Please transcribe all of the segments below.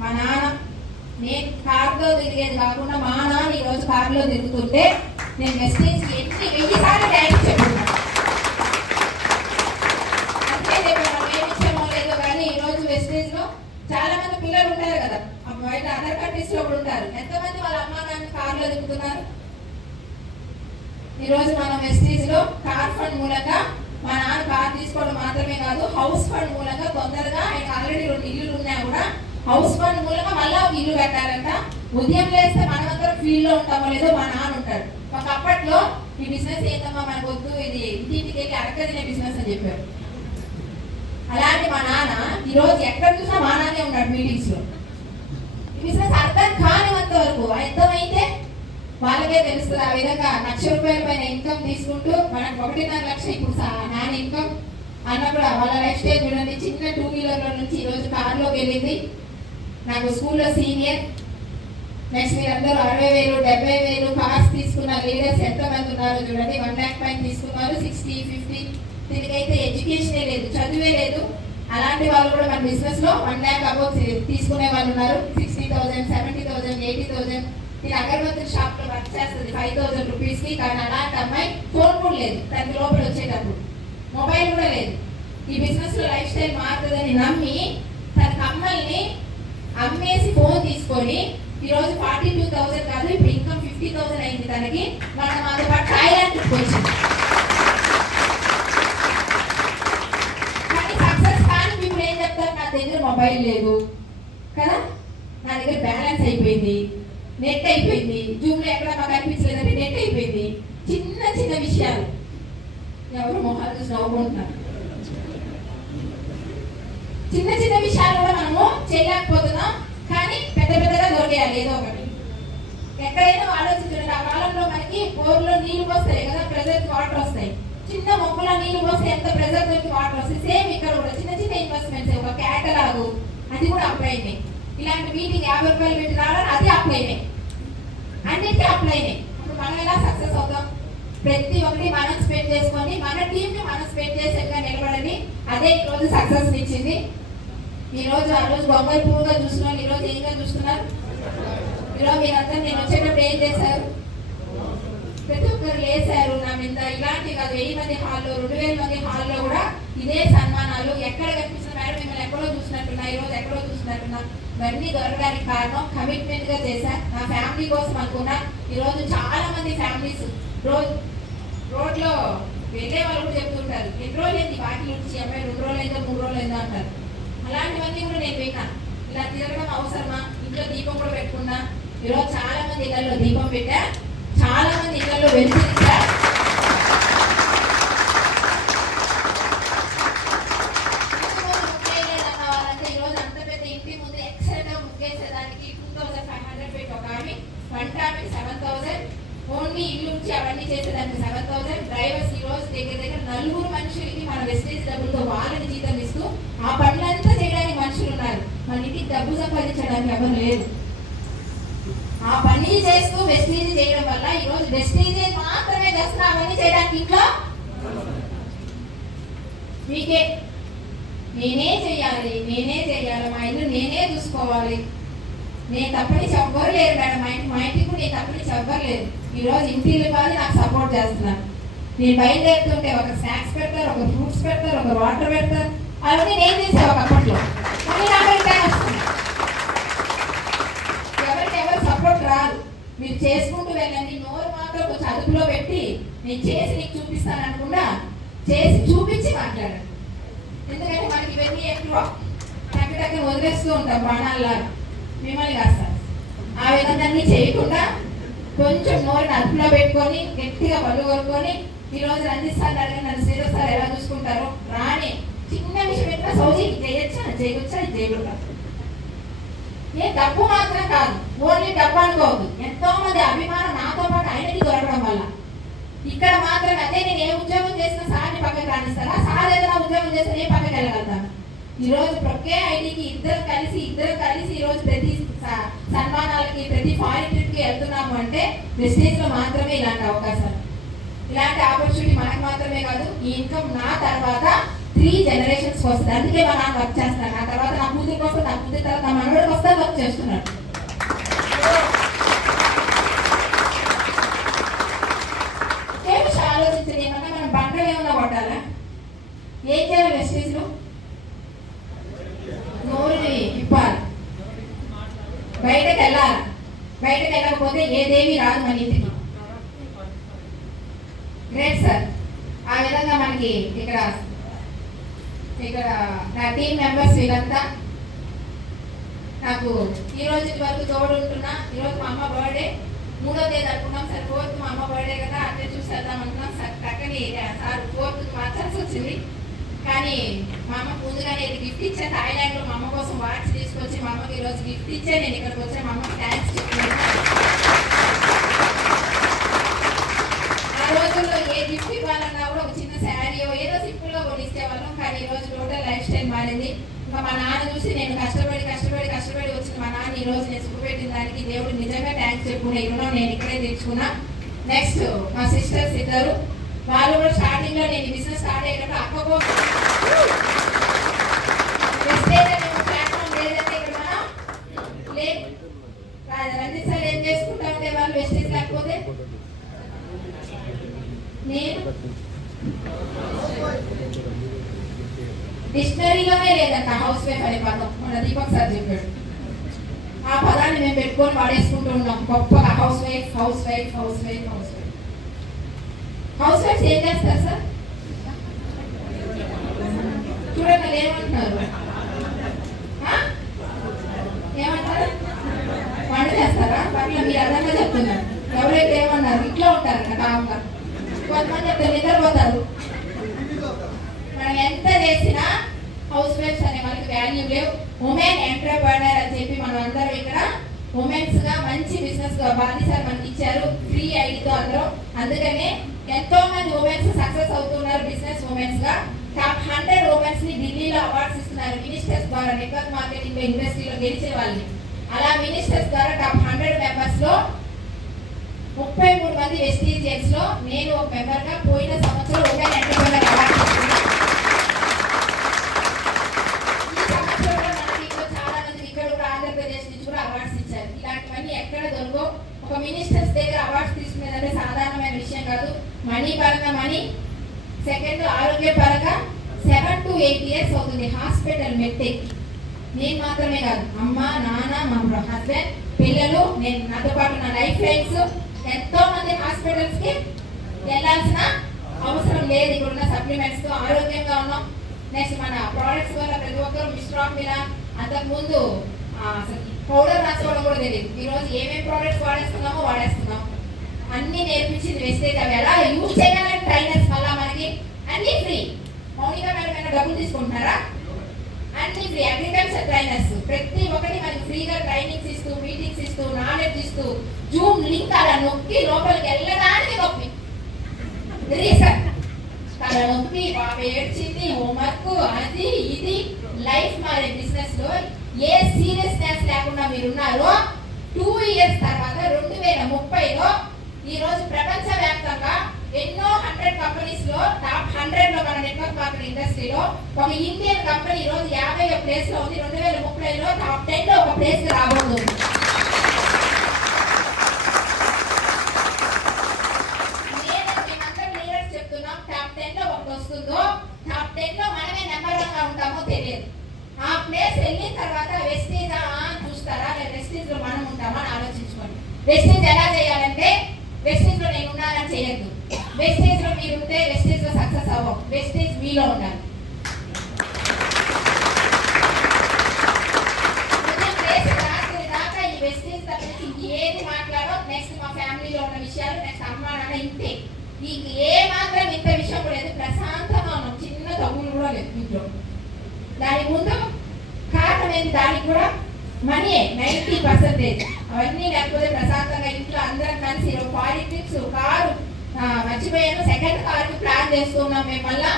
మా నాన్న నేను కార్లో తిరిగేది కాకుండా మా నాన్న ఈరోజు కార్లో తిరుగుతుంటే నేను మెసేజ్ ఎన్ని 1000 సార్లు థ్యాంక్స్ చెప్తున్నాను. అంతే మనం ఏమిచ్చామో లేదో కానీ ఈరోజు మెసేజ్లో చాలా మంది పిల్లలు ఉంటారు కదా, బయట అదర్ కంట్రీస్ లో కూడా ఉంటారు. ఎంతమంది వాళ్ళ అమ్మా నాన్న కార్లో తిరుగుతున్నారు? ఈరోజు మనం మెసేజ్ లో కార్ ఫండ్ మూలంగా మా నాన్న కార్ తీసుకోవడం మాత్రమే కాదు, హౌస్ ఫండ్ మూలంగా తొందరగా ఆయన ఆల్రెడీ 2 ఇల్లులు ఉన్నా కూడా హౌస్ ఫండ్ మూలంగా మళ్ళా ఒక ఇల్లు కట్టారంట. ఉదయం లేస్తే మనమందరం ఫీల్డ్ లో ఉంటామో లేదో మా నాన్న ఉంటాడు. ఒక అప్పట్లో ఈ బిజినెస్ ఏంటమ్మా మనకు వద్దు, ఇది ఇంటికి వెళ్ళి అడగదినే బిజినెస్ అని చెప్పారు. అలాంటి మా నాన్న ఈరోజు ఎక్కడ చూసినా మా నాన్నే ఉన్నాడు మీటింగ్స్ లో. ఈ బిజినెస్ అర్థం కానివంత వరకు, అర్థమైతే వాళ్ళకే తెలుస్తుంది. ఆ విధంగా ₹1,00,000 పైన ఇన్కమ్ తీసుకుంటూ మనకు 1.5 లక్షలు ఇప్పుడు నాన్న ఇన్కమ్ అన్న కూడా వాళ్ళ లైఫ్ స్టైల్ చూడండి. చిన్న 2 వీలర్ల నుంచి ఈరోజు కార్లోకి వెళ్ళింది. నాకు స్కూల్లో సీనియర్. నెక్స్ట్ మీరందరూ 60,000 70,000 కార్స్ తీసుకున్న లీడర్స్ ఎంతమంది ఉన్నారో చూడండి. 1 lakh పైన తీసుకున్నారు, 60 50. దీనికైతే ఎడ్యుకేషనే లేదు, చదువే లేదు. అలాంటి వాళ్ళు కూడా మన బిజినెస్ లో 1 lakh అబౌవ్ తీసుకునే వాళ్ళు ఉన్నారు. 60,000 70,000 80,000. ఇది అగరబత్తుల షాప్ లో వర్క్ చేస్తుంది 5,000 రూపీస్ కి. కానీ అలాంటి అమ్మాయి ఫోన్ కూడా లేదు, తనకి లోపల వచ్చేటప్పుడు మొబైల్ కూడా లేదు. ఈ బిజినెస్ లో లైఫ్ స్టైల్ మారుతుందని నమ్మి తన కమ్మల్ని అమ్మేసి ఫోన్ తీసుకొని ఈరోజు 42,000 కాదు, ఇప్పుడు ఇన్కమ్ 50,000 అయింది తనకి. మనం మాతో పాటు థాయిలాండ్ ట్రిప్ వచ్చింది. కానీ సక్సెస్ కానీ ఇప్పుడు ఏం చెప్తారు, నా దగ్గర మొబైల్ లేదు కదా, నా దగ్గర బ్యాలెన్స్ అయిపోయింది, నెట్ అయిపోయింది, జూమ్ లో ఎక్కడ మాకు అనిపించలేదంటే నెట్ అయిపోయింది. చిన్న చిన్న విషయాలు ఎవరు మొహాలు చూసి నవ్వుకుంటున్నారు. చిన్న చిన్న విషయాలు కూడా మనము చేయలేకపోతున్నాం. కానీ పెద్ద పెద్దగా దొరికేయాలి ఏదో ఒకటి. ఎక్కడైనా ఆలోచించండి, ఆ కాలంలో మనకి బోర్లో నీళ్లు పోస్తాయి కదా, ప్రెజర్ వాటర్ వస్తాయి. చిన్న మొక్కలో నీళ్లు పోస్తే ఎంత ప్రెజర్ దొరికి వాటర్ వస్తాయి. సేమ్ ఇక్కడ కూడా చిన్న చిన్న ఇన్వెస్ట్మెంట్స్, ఒక క్యాటలాగు అది కూడా అప్లై అయినాయి. ఇలాంటి మీటింగ్ ₹50 పెట్టి రావాలి, అది అప్లై అయినాయి. అన్నిటికీ అప్లై అయినాయి. ఇప్పుడు మనం ఎలా సక్సెస్ అవుతాం? ప్రతి ఒక్కటి మనం స్పెండ్ చేసుకొని మన టీంని మనం స్పెండ్ చేసేట్టుగా నిలబడని అదే ఈరోజు సక్సెస్ ఇచ్చింది. ఈరోజు ఆ రోజు బొమ్మల పువ్వుగా చూస్తున్నారు, ఈరోజు ఏంగా చూస్తున్నారు. ఈరోజు మీరంతా నేను వచ్చేటప్పుడు ఏం చేశారు? ప్రతి ఒక్కరు లేసారు నా మీద. ఇలాంటి కాదు, 1000 మంది హాల్లో 2000 మంది హాల్లో కూడా ఇదే సన్మానాలు. ఎక్కడ కనిపిస్తున్న మేడం మిమ్మల్ని ఎక్కడో చూసినట్టున్నా, ఈరోజు ఎక్కడో చూసినట్టున్నా. ఇవన్నీ దొరకడానికి కారణం కమిట్మెంట్ గా చేశా, నా ఫ్యామిలీ కోసం అనుకున్నా. ఈరోజు చాలా మంది ఫ్యామిలీస్ రోడ్లో వెళ్ళే వాళ్ళు కూడా చెప్తుంటారు, 2 రోజులు ఏంటి బాకీ నుంచి అమ్మాయి 2 రోజులు అయిందో 3 రోజులు అయిందో అంటారు. అలాంటివన్నీ కూడా నేను విన్నా. ఇలా తిరగడం అవసరమా? ఇంట్లో దీపం కూడా పెట్టుకున్నా. ఈరోజు చాలా మంది ఇళ్లలో దీపం పెట్టా, చాలా మంది ఇళ్లలో వెళ్తున్నా. వాళ్ళంటే ఈరోజు అంత పెద్ద ఇంటి ముందు ఎక్సెల్ గా ముగ్గేసేదానికి 2,500 పెట్టి ఒక ఆమె, వంట ఆమె 7,000, ఓన్లీ ఇల్లు నుంచి అవన్నీ చేసేదానికి 7,000. డ్రైవర్స్ ఈ రోజు దగ్గర 4 మనుషులకి మన వెస్టేజ్ డబ్బులతో వాళ్ళని జీతం ఇస్తూ ఆ పనులంతా చేయడానికి మనుషులు ఉన్నారు. మన ఇంటికి డబ్బు సంపాదించడానికి ఎవరు లేదు. ఆ పని చేస్తూ వెస్టేజ్ చేయడం వల్ల ఈ రోజు వెస్టేజ్ మాత్రమే చేస్తున్నా, అవన్నీ చేయడానికి ఇంట్లో మీకే నేనే చెయ్యాలి, మా ఇల్లు నేనే చూసుకోవాలి. నేను తప్పని ఎవ్వరు లేరు మేడం, మా ఇంటికి కూడా నేను తప్పని ఎవ్వరు లేదు. ఈరోజు ఇంటిల్లు కాదు నాకు సపోర్ట్ చేస్తున్నారు. నేను బయలుదేరుతుంటే ఒక స్నాక్స్ పెడతారు, ఒక ఫ్రూట్స్ పెడతారు, ఒక వాటర్ పెడతారు. అవన్నీ నేను చేసే ఒక అప్పట్లో ఎవరికి ఎవరు సపోర్ట్ రాదు. మీరు చేసుకుంటూ వెళ్ళండి. నోరు మాత్రం కొంచెం అదుపులో పెట్టి నేను చేసి నీకు చూపిస్తాను అనుకున్నా చేసి చూపించి మాట్లాడండి. ఎందుకంటే మనకి ఇవన్నీ ఎక్కువ టక్కి వదిలేస్తూ ఉంటాం ప్రాణాల్లాగా. మిమ్మల్ని కాస్తారు ఆ విధంగా అన్ని చేయకుండా కొంచెం నోరుని అదుపులో పెట్టుకొని గట్టిగా పళ్ళు కొనుక్కొని ఈరోజు రంజిత్ సార్ అడిగిన నన్ను శ్రీధర్ సార్ ఎలా చూసుకుంటారో రాని చిన్న విషయం ఎట్లా సౌజీ చేయొచ్చా చేయవచ్చా ఇది చేయకూడదు. ఏ డబ్బు మాత్రం కాదు, ఓన్లీ డబ్బు అనుకోవద్దు. ఎంతో మంది అభిమానం నాతో పాటు ఆయనకి దొరకడం వల్ల ఇక్కడ మాత్రమే. అదే నేను ఏ ఉద్యోగం చేసినా సార్ని పక్కకి రాణిస్తారా, సార్ ఏదైనా ఉద్యోగం చేస్తే నేను పక్కకి వెళ్ళగలుగుతాను. ఈరోజు ఒకే ఐడికి ఇద్దరు కలిసి ఈరోజు ప్రతి సన్మానాలకి ప్రతి ఫారిన్ ట్రిప్ కి వెళ్తున్నాము అంటే వెస్టేజ్ లో మాత్రమే ఇలాంటి అవకాశాలు, ఇలాంటి ఆపర్చునిటీ మనకు మాత్రమే కాదు. ఈ ఇన్కమ్ నా తర్వాత 3 generations వస్తుంది. అందుకే మా నాన్న వర్క్ చేస్తాను. నా తర్వాత నా కూతురికి వస్తుంది, నా కూతురి తర్వాత నా మనవడికి వస్తుంది. చేస్తున్నాడు. ఆలోచించండి, ఏమన్నా మనం బండలు ఏమన్నా కొట్టాలా? ఏం చేయాలి? వెస్టేజ్లో నోరుని విప్పాలి, బయటకు వెళ్ళాలి. బయటకు వెళ్ళకపోతే ఏదేమీ రాదు మన ఇంటికి. Great sir. ఆ విధంగా మనకి ఇక్కడ నా టీం మెంబర్స్ వీళ్ళంతా నాకు ఈ రోజు వరకు తోడు ఉంటున్నా. ఈరోజు మా అమ్మ బర్త్డే, 3వ తేదీ అనుకున్నాం సార్. 4th మా అమ్మ బర్త్డే కదా, అట్లే చూసేద్దాం అనుకున్నాం సార్. టక్కని సార్ 4th మార్చాల్సి వచ్చింది. కానీ మా అమ్మ ముందుగానే గిఫ్ట్ ఇచ్చా. థాయిలాండ్ లో మా అమ్మ కోసం వాచ్ తీసుకొచ్చి మా అమ్మకి ఈరోజు గిఫ్ట్ ఇచ్చా. నేను ఇక్కడికి వచ్చా, మా అమ్మకి థ్యాంక్స్ చెప్పాను. ఆ రోజుల్లో ఏ గిఫ్ట్ ఇవ్వాలన్నా కూడా ఒక చిన్న శారీయో ఏదో సింపుల్ గా కొనిచ్చే వాళ్ళం. కానీ ఈ రోజు టోటల్ లైఫ్ స్టైల్ మారింది. ఇంకా మా నాన్న చూసి నేను కష్టపడి వచ్చిన మా నాన్న ఈ రోజు నేను సుఖపెట్టిన దానికి దేవుడు నిజంగా థ్యాంక్స్ చెప్పుకునే రుణం నేను ఇక్కడే తెచ్చుకున్నా. నెక్స్ట్ మా సిస్టర్స్ ఇద్దరు, వాళ్ళు కూడా స్టార్టింగ్ లో నేను బిజినెస్ స్టార్ట్ అయ్యేటప్పుడు అక్కకో ప్లాట్ఫామ్ లేదంటే ఇక్కడ మనం లేదు. రంజిత్ సార్ ఏం చేసుకుంటా ఉంటే వాళ్ళు వెస్టేజ్ లేకపోతే నేను డిక్షనరీలోనే లేదంట హౌస్ వైఫ్ అనే పదం. మన దీపక్ సార్ చెప్పాడు. ఆ పదాన్ని మేము పెట్టుకొని వాడేసుకుంటూ ఉన్నాం గొప్పగా. House wife house wife house wife house wife. House wifes ఏం చేస్తారు సార్? చూడండి ఏమంటున్నారు, ఏమంటారు? వంట చేస్తారా? పట్ల మీరు అదన్నా చెప్తున్నారు. ఎవరైతే ఏమన్నారు ఇంట్లో ఉంటారంట కావుగా. కొంతమంది చెప్తారు నిద్రపోతారు. మనం ఎంత చేసినా హౌస్ వైఫ్స్ అనే వాళ్ళకి వాల్యూ లేవు. ఉమెన్ ఎంటర్‌ప్రెన్యూర్ అని చెప్పి మనం అందరం ఇక్కడ ఉమెన్స్ గా మంచి బిజినెస్ బాధ్యత సార్ మనకి ఇచ్చారు ఫ్రీ ఐడితో అందరూ. అందుకనే ఎంతో మంది ఉమెన్స్ సక్సెస్ అవుతున్నారు బిజినెస్ ఉమెన్స్ గా. టాప్ 100 ఉమెన్స్ ని ఢిల్లీలో అవార్డ్స్ ఇస్తున్నారు మినిస్టర్స్ ద్వారా. నెట్వర్క్ మార్కెటింగ్ లో ఇండస్ట్రీలో గెలిచిన వాళ్ళని అలా మినిస్టర్స్ ద్వారా టాప్ 100 మెంబర్స్ లో 33 మంది వెస్టీజియన్స్ లో నేను ఒక మెంబర్ గా పోయిన సంవత్సరం ఉమెన్ ఎంటర్‌ప్రెన్యూర్ అవార్డు తీసుకున్నాను. ఈ సంవత్సరంలో మన టీంలో చాలా మంది ఇక్కడ కూడా ఆంధ్రప్రదేశ్ నుంచి కూడా అవార్డ్స్ ఇచ్చారు. ఇలాంటివన్నీ ఎక్కడ దొరకవు. ఒక మినిస్టర్స్ దగ్గర అవార్డ్స్ తీసుకునేదంటే సాధారణమైన విషయం కాదు. మనీ పరంగా మనీ, సెకండ్ ఆరోగ్య పరంగా 7 to 8 years అవుతుంది హాస్పిటల్ మెట్టెక్కి. నేను మాత్రమే కాదు, అమ్మ నాన్న మా హస్బెండ్ పిల్లలు, నేను నాతో పాటు నా లైఫ్ లైన్స్ ఎంతో మంది హాస్పిటల్స్ కి వెళ్ళాల్సిన అవసరం లేదు. ఇక్కడ ఉన్న సప్లిమెంట్స్ తో ఆరోగ్యంగా ఉన్నాం. నెక్స్ట్ మన ప్రోడక్ట్స్ వల్ల ప్రతి ఒక్కరు మిస్ట్రాక్ మీద అంతకు ముందు పౌడర్ రాసుకోవడం కూడా తెలియదు. ఈ రోజు ఏమేమి ప్రోడక్ట్స్ వాడేస్తున్నాం అన్ని నేర్పించింది వెస్టేజ్. అవి ఎలా యూజ్ చేయాలని ట్రైనర్స్ వల్ల మనకి అన్ని ఫ్రీ. మౌనిక మేడం ఏమైనా డబ్బులు తీసుకుంటున్నారా? అన్ని ఫ్రీ. అగ్రికల్చర్ ట్రైనర్స్ ప్రతి ఒక్కటి మనకి ఫ్రీగా ట్రైనింగ్స్ ఇస్తూ మీటింగ్స్ ఇస్తూ నాలెడ్జ్ ఇస్తూ జూమ్ లింక్ అలా నొక్కి లోపలికి వెళ్ళడానికి నొప్పి రీసెర్చ్ అలా నొప్పి బాబు ఏడ్చింది హోంవర్క్ అది ఇది లైఫ్ మారే బిజినెస్ లో ఏ సీరియస్నెస్ లేకుండా మీరు ఉన్నారో 2 years తర్వాత 2030లో ఈ రోజు ప్రపంచ వ్యాప్తంగా ఎన్నో 100 కంపెనీస్ లో టాప్ 100 లో మన నెట్వర్క్ మార్కెటింగ్ ఇండస్ట్రీలో ఒక ఇండియన్ కంపెనీ ఈ రోజు 50వ ప్లేస్ లో ఉంది. 2030లో టాప్ 10 లో ఒక ప్లేస్ రాబోతుంది. నేను మేమందరం లీడర్స్ చెప్తున్నాం, టాప్ 10 లో ఒకటి వస్తుందో టాప్ 10 లో మనమే నెంబర్ 1 గా ఉంటామో తెలియదు. ఆ ప్లేస్ వెళ్ళిన తర్వాత వెస్టేజ్ చూస్తారా లేదా వెస్టేజ్ లో మనం ఉంటామా అని ఆలోచించుకోండి. వెస్టేజ్ ఎలా చేయాలంటే వెస్టేజ్ లో నేను ఉన్నానని చేయొద్దు. వెస్టేజ్ లో మీరు ఉంటే వెస్టేజ్ లో సక్సెస్ అవ్వం. వెస్టేజ్ మీలో ఉండాలి. రాత్రి దాకా ఈ వెస్టేజ్ తప్ప ఏది మాట్లాడో నెక్స్ట్ మా ఫ్యామిలీలో ఉన్న విషయాలు నెక్స్ట్ అమ్మ నాన్న ఇంతే. నీకు ఏ మాత్రం ఇంత విషయం కూడా లేదు. ప్రశాంతంగా ఉన్నాం. చిన్న తగ్గులు కూడా లేదు ఇంట్లో. దాని ముందు కారణం ఏంటి? దానికి కూడా మనీ 90%. అవన్నీ లేకపోతే ప్రశాంతంగా ఇంట్లో అందరం కలిసి పాలిటిక్స్ కారు మర్చిపోయాను. సెకండ్ కార్ ప్లాన్ చేస్తున్నాం మేము. మళ్ళా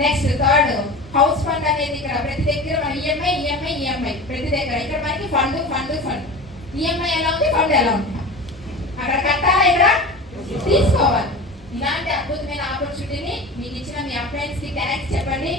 నెక్స్ట్ థర్డ్ హౌస్ ఫండ్ అనేది ఇక్కడ ప్రతి దగ్గర మన ఈఎంఐ ప్రతి దగ్గర. ఇక్కడ మనకి ఫండ్ ఈఎంఐ ఎలా ఉంది, ఫండ్ ఎలా ఉంది, అక్కడ కట్టాలా ఇక్కడ తీసుకోవాలి. ఇలాంటి అద్భుతమైన ఆపర్చునిటీని మీకు ఇచ్చిన మీ అప్లయన్స్ కి థ్యాంక్స్ చెప్పండి.